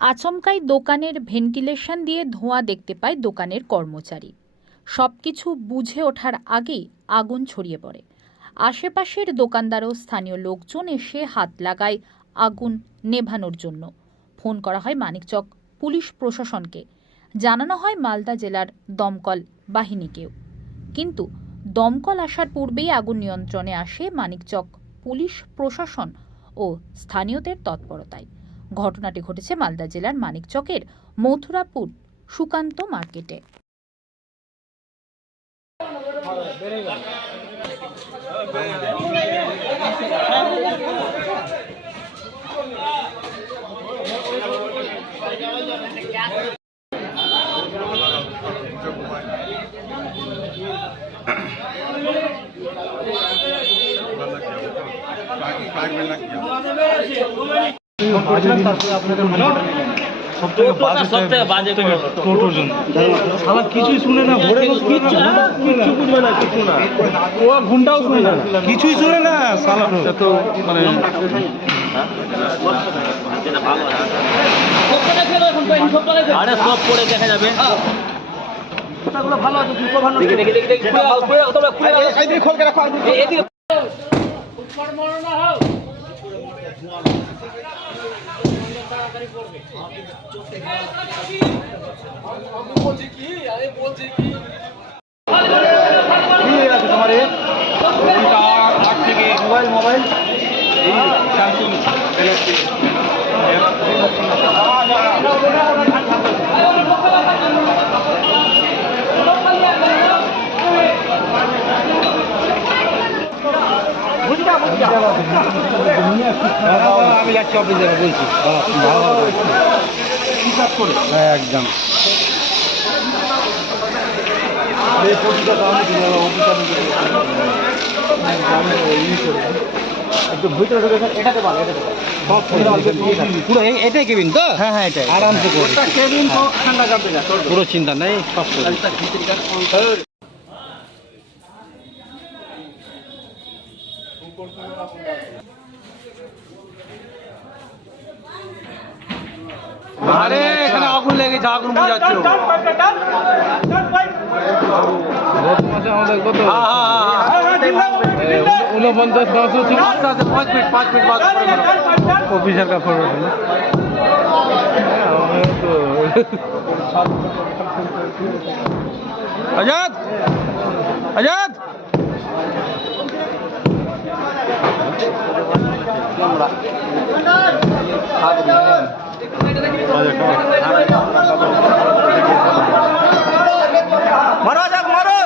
আচমকাই দোকানের ভেন্টিলেশন দিয়ে ধোঁয়া দেখতে পায় দোকানের কর্মচারী। সবকিছু বুঝে ওঠার আগেই আগুন ছড়িয়ে পড়ে। আশেপাশের দোকানদার ও স্থানীয় লোকজন এসে হাত লাগায় আগুন নেভানোর জন্য। ফোন করা হয় মানিকচক পুলিশ প্রশাসনকে, জানানো হয় মালদা জেলার দমকল বাহিনীকেও। কিন্তু দমকল আসার পূর্বেই আগুন নিয়ন্ত্রণে আসে মানিকচক পুলিশ প্রশাসন ও স্থানীয়দের তৎপরতায়। ঘটনাটি ঘটেছে মালদা জেলার মানিকচকের মথুরাপুর সুকান্ত মার্কেটে। কিছুই শুনে না, ঘন্টাও শুনে না, কিছুই শুনে না। তো মানে সব পরে দেখা যাবে। ভালো আছে, তোমার আট থেকে মোবাইল স্যামসাং গ্যালাক্সি আমি যাচ্ছি অফিসে, বলছি একদম এটাই কেবিন তো? হ্যাঁ হ্যাঁ, এটাই আরামসে কেবিন তো ঠান্ডা কাটবে না, পুরো চিন্তা নেই। আরে এখানে আগুন লেগেছে, আগুন বুঝাচ্ছ। আমাদের কত 49 5 মিনিট बाद ऑफिसर का फोन है ना। तो आजाद आजाद मारो आजाद, मारो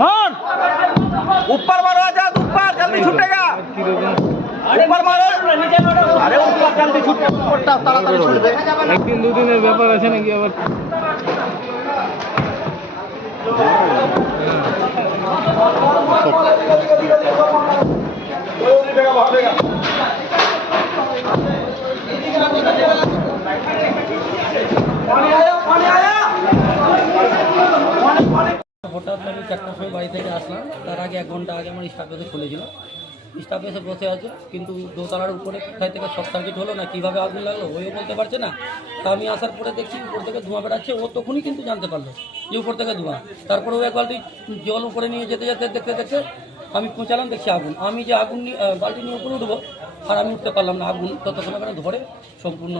मार, ऊपर मारो आजाद, ऊपर जल्दी छूटेगा, ऊपर मारो। अरे ऊपर जल्दी छूटे, ऊपरটা তাড়াতাড়ি ছুটবে। একদিন দুদিনের ব্যাপার আছে নাকি আবার? হঠাৎ আমি 4টার সময় বাড়ি থেকে আসলাম। তার আগে 1 ঘন্টা আগে আমার স্টাফ এসে খুলেছিল। স্টাফ এসে বসে আছে, কিন্তু দোতলার উপরে কোথায় থেকে শর্ট সার্কিট হলো না কীভাবে আগুন লাগলো ওইও বলতে পারছে না। তা আমি আসার পরে দেখছি উপর থেকে ধোঁয়া বেড়াচ্ছে। ও তখনই কিন্তু জানতে পারলো যে উপর থেকে ধোঁয়া। তারপরে ও এক বালতি জল উপরে নিয়ে যেতে যেতে দেখতে দেখতে আমি পৌঁছালাম, দেখছি আগুন। আমি যে আগুন নিয়ে বালতি নিয়ে উপরে উঠবো, আর আমি উঠতে পারলাম না। আগুন ততক্ষণ ওখানে ধরে সম্পূর্ণ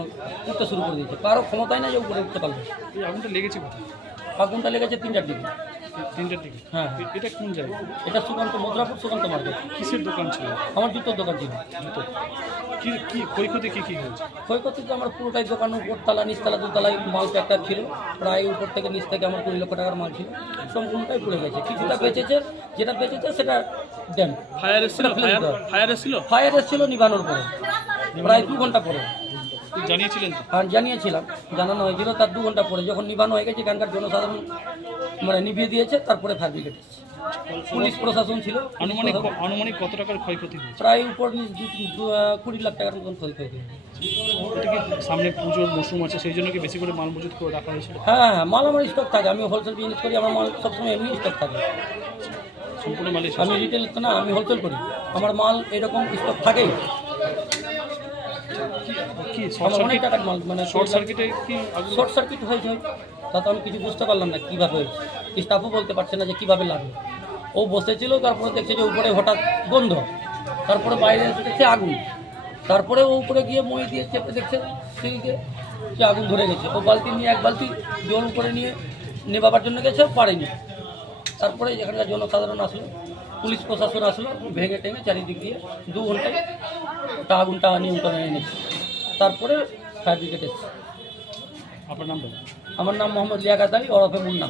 উঠতে শুরু করে দিয়েছে। কারো ক্ষমতাই না যে উপরে উঠতে পারবে। এই আগুনটা লেগেছে কোথায়? আগুনটা লেগেছে 3টার দিকে। 3টার দিকে? হ্যাঁ। এটা কোন জায়গা? এটা সুকান্ত, মথুরাপুর সুকান্ত মার্কেট। কিসের দোকান ছিল? আমার জুতোর দোকান ছিল। জুতো। কি ক্ষয়ক্ষতি কি হয়েছে? ক্ষয়ক্ষতি তো আমার পুরোটাই দোকান, উপরতলা নিচতলা দুতলায় মাল প্যাকআপ ছিল। প্রায় উপর থেকে নিচ থেকে আমার 20 লক্ষ টাকার মাল ছিল, সম্পূর্ণটাই পুড়ে গেছে। কিছুটা বেঁচেছে, যেটা বেঁচেছে সেটা ড্যাম। ফায়ার এসেছিল? ফায়ার এসেছিল নিভানোর পরে, প্রায় 2 ঘন্টা পরে। জানিয়েছিলেন তো? হ্যাঁ জানিয়েছিলাম, জানানো হয়েছিল। তার 2 ঘন্টা পরে যখন নিভানো হয়ে গেছে, এখানকার জনসাধারণ মানে নিভিয়ে দিয়েছে, তারপরে ফায়ার ব্রিগেড এসেছে। পুলিশ প্রশাসন ছিল। আনুমানিক কত টাকার ক্ষয়ক্ষতি হয়েছে? প্রায় উপর 20 লাখ টাকার মতন ক্ষয়ক্ষতি হয়েছে। এটা কি সামনে পুজোর মৌসুম আছে, সেই জন্য কি বেশি করে মাল মজুত করে রাখা হয়েছিল? হ্যাঁ, মাল আমার স্টক থাকে। আমি হোলসেল বিজনেস করি, আমার মাল সবসময় এমনি স্টক থাকে। সম্পূর্ণ মাল আমি রিটেল না, আমি হোলসেল করি। আমার মাল এরকম স্টক থাকেই। কি আমার অনেক টাকার মাল, মানে শর্ট সার্কিটে কি আগুন? শর্ট সার্কিট হয়েছে হয়তো। তা তো আমি কিছু বুঝতে পারলাম না কীভাবে হয়েছে, স্টাফও বলতে পারছে না যে কীভাবে লাগলো। ও বসেছিল, তারপরে দেখছে যে উপরে হঠাৎ গন্ধ, তারপরে বাইরে এসে দেখছে আগুন, তারপরে ও উপরে গিয়ে মই দিয়ে চেপে দেখছে সিঁড়িকে যে আগুন ধরে গেছে। ও বালতি নিয়ে এক বালতি জল উপরে নিয়ে নেবাবার জন্য গেছে, পারেনি। তারপরে এখানকার জনসাধারণ আসলো, পুলিশ প্রশাসন আসলো, ভেঙে টেঙে চারিদিক দিয়ে 2 ঘন্টায় ওটা আগুনটা নিয়ন্ত্রণে এনেছে। তারপরে ফায়ার ব্রিগেড এসেছে। আপনার নাম বলুন। আমার নাম মোহাম্মদ লিয়াকাত আলী ওরফে মুন্না।